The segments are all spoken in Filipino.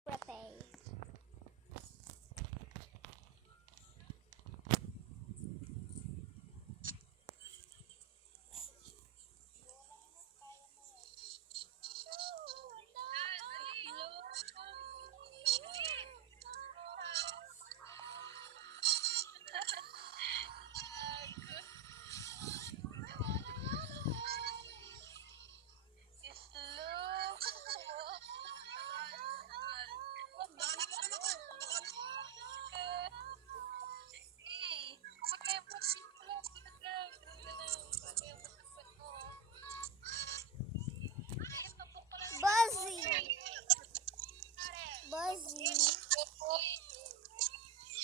Pay. Buzzy. Buzzy.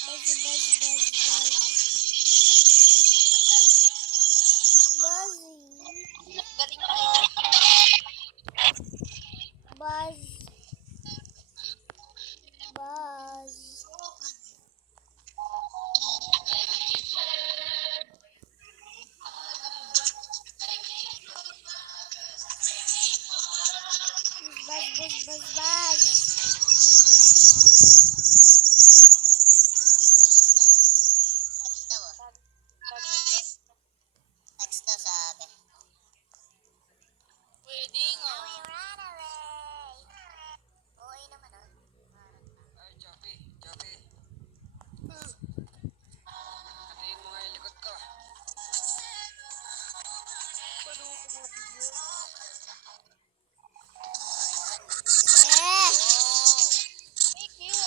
Buzzy, buzzy, buzzy, buzzy. Buzzy. Buzz. Buzz. Buzz, buzz, buzz, buzz. Text to sabi. Pwede nga. Run away. Okay naman Ay, Joby. Patayin mo nga yung likod ko. Eh. Thank you.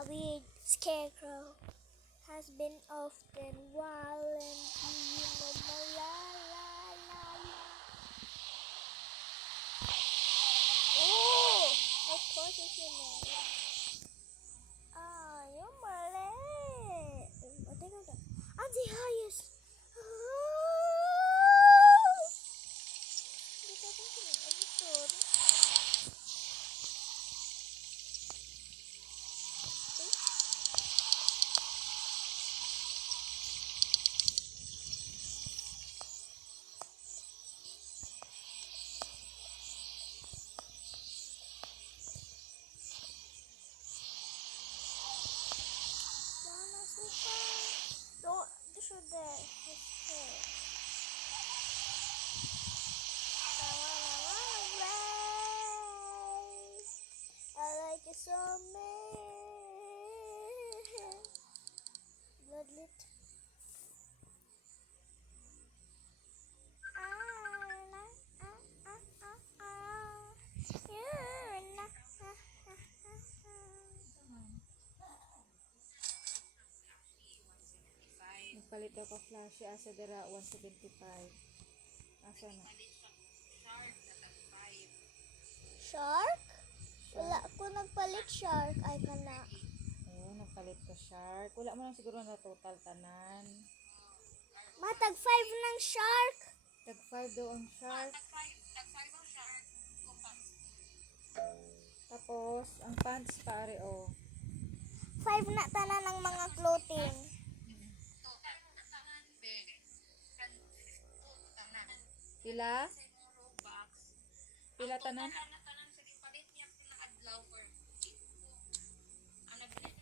David Scarecrow has been often wild and la la la la. Oh, of course it's your name. Ah, you're mali. Oh, teka. I'm the highest. Dito ko episode. Sana suka. Don't shoot there. I like it so much. Bloodlet. Nagpalit ako flashy asa dira 175. Asa na? Shark? Wala ko nagpalit shark. Ay kana. Oo, nagpalit ko shark. Wala mo lang siguro na total tanan. Matag 5 ng shark. Tag 5 daw ang shark. Tapos, ang pants pare oh. 5 na tanan ng mga clothing. Pila? Pila tanan? Ang nagpalit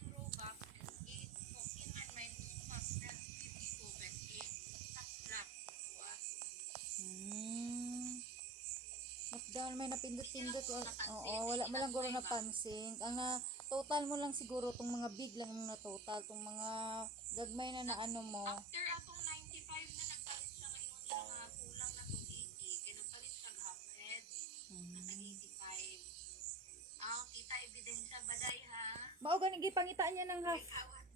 daw may napindot-pindot. Oo, wala mo lang guro napansin. Ang na total mo lang siguro tong mga big lang mo na total, tong mga gagmay na ano mo. After atong 95 na nagpalit siya ngayon siya nga kulang na 280 kaya nagpalit siya half head na tag 85. Kita ebidensya baday ha. Mao gani gipangita niya ng half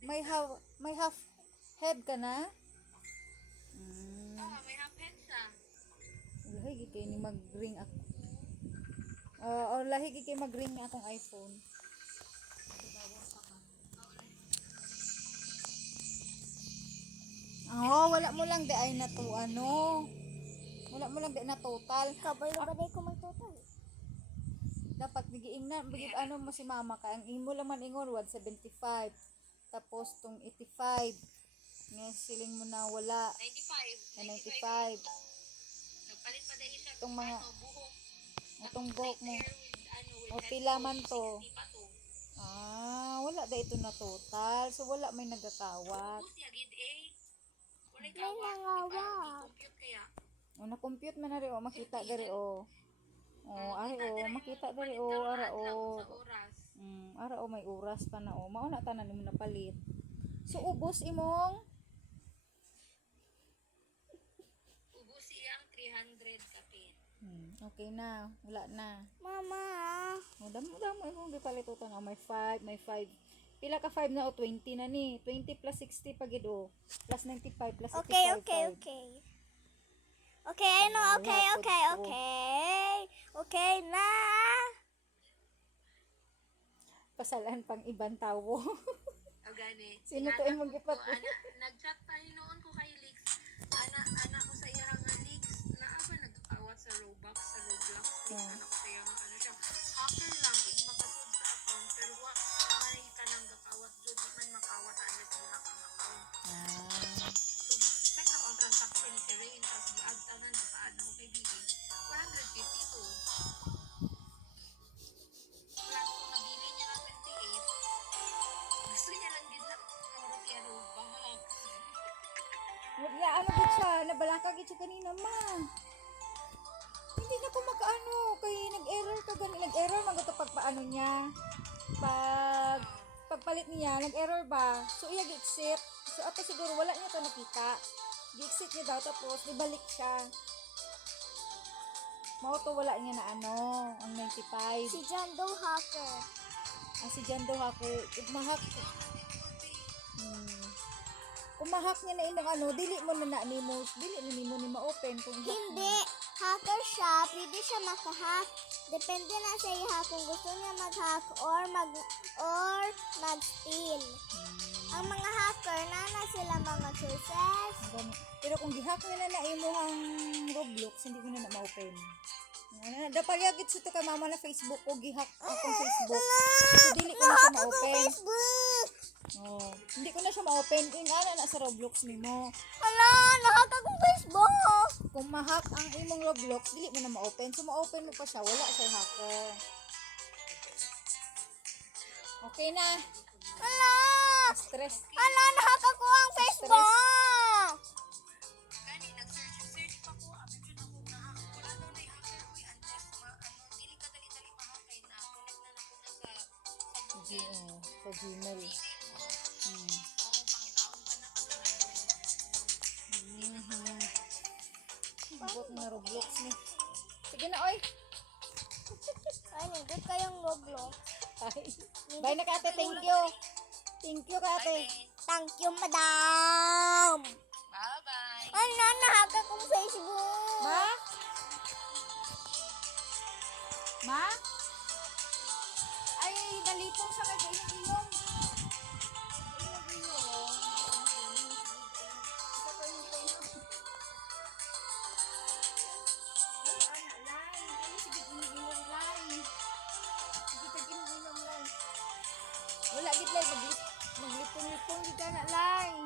may half head ka na? May half head siya. Lahi gid kay ni mag-ring ako. Lahi gid kay mag-ring ni akong iPhone. Wala mo lang di ay na to ano. Wala mo lang di na total. Kabay na ba ko may total? Dapat gigiing na bigid ano mo si mama ka ang imo lang man ingon 175. Tapos tong 85. Nga siling mo na wala 95. na 95. Nagpalit pa din siya Itong mga buhok. itong buhok mo. Hair with O with pila man to. 60 pa to. Wala da ito na total. So wala may nagakawat. Ubus niya gid Walay May kawat. nangawat. Compute kaya. Na-compute man na rin makita gari makita gari ara Sa oras. Ara may oras pa na mauna tanan nimo napalit. So ubos imong Ubus siyang 300 kapin. okay na, wala na. Mama. Damo imong gipalit utan may 5, may 5. Pila ka 5 na 20 na ni. 20 plus 60 pagid plus 95 plus 85. Okay. Okay, I know. Wala Okay, po okay, to. okay. Okay na. Pasalan pang ibang tawo. O gani. Sino to imong gipat? Nag-chat tayo noon ko kay Lix. Ana ko sa iyang nga Lix. Naaba nagkakawat sa Roblox, Lix. Ana ko sa iyang ano siya. Hacker lang, makasud sa account. Pero wa may kanang gakawat. Jud di man makawat unless i-hack ang account. So, check na ang transaction si Rain. Tapos i-add tanan. Di-add ako kay Bibi. 452. Plus kung nabili niya ng 28. Gusto niya lang din lang. Marot yan Roblox. Wala ano gid siya, nabalaka gid siya kanina ma. Hindi na ko makaano kay nag-error ka gani, nag-error man to pagpaano niya. Pagpalit niya, nag-error ba? So iya gi-accept. So ato siguro wala niya to nakita. Gi-accept niya daw tapos ibalik siya. Mao to wala niya na ano, ang 95. Si John Doe Hacker. Si John Doe Hacker, kung mahak niya na imong ano, dili mo na nimo ni ma-open kung Hindi. Hacker siya. Pwede siya makahack. Depende na sa iya kung gusto niya mag-hack or mag-steal. Ang mga hacker, na sila mga choices. Pero kung gihack nila na imong Roblox, hindi ko na ma-open. Dapat yagit sa to kay mama na Facebook ko gihack akong Facebook. So dili ko na siya ma-open. Facebook! Hindi ko na siya ma-open. Kung na sa Roblox nimo. Hala, nahack akong Facebook! Kung ma-hack ang imong Roblox, dili mo na ma-open. So ma-open mo pa siya, wala siya hacker. Okay na. Hala! Stress. Hala, nahack ako ang Facebook! Gani, nag-search pa ko. Abit yun ako na wala daw na i-hacker. Uy, unless dili ka dali-dali pa-hacker na. Connect na na ko na sa Google. Sa Gmail. Bot na Roblox ni. Sige na oy. Ay, good kayong Roblox. Bye na kate, thank you. Thank you kate. Thank you, madam! Bye-bye. Ano, nahack akong Facebook! Ma? Ma? Ay, dalipong sa kay ilong. Wala gid lay maglipong-lipong gid kana lay.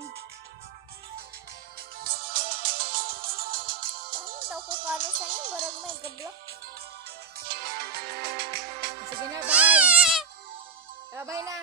Ano daw ko kano sa nyo? Barag may gablok. Sige na, bye. Bye na.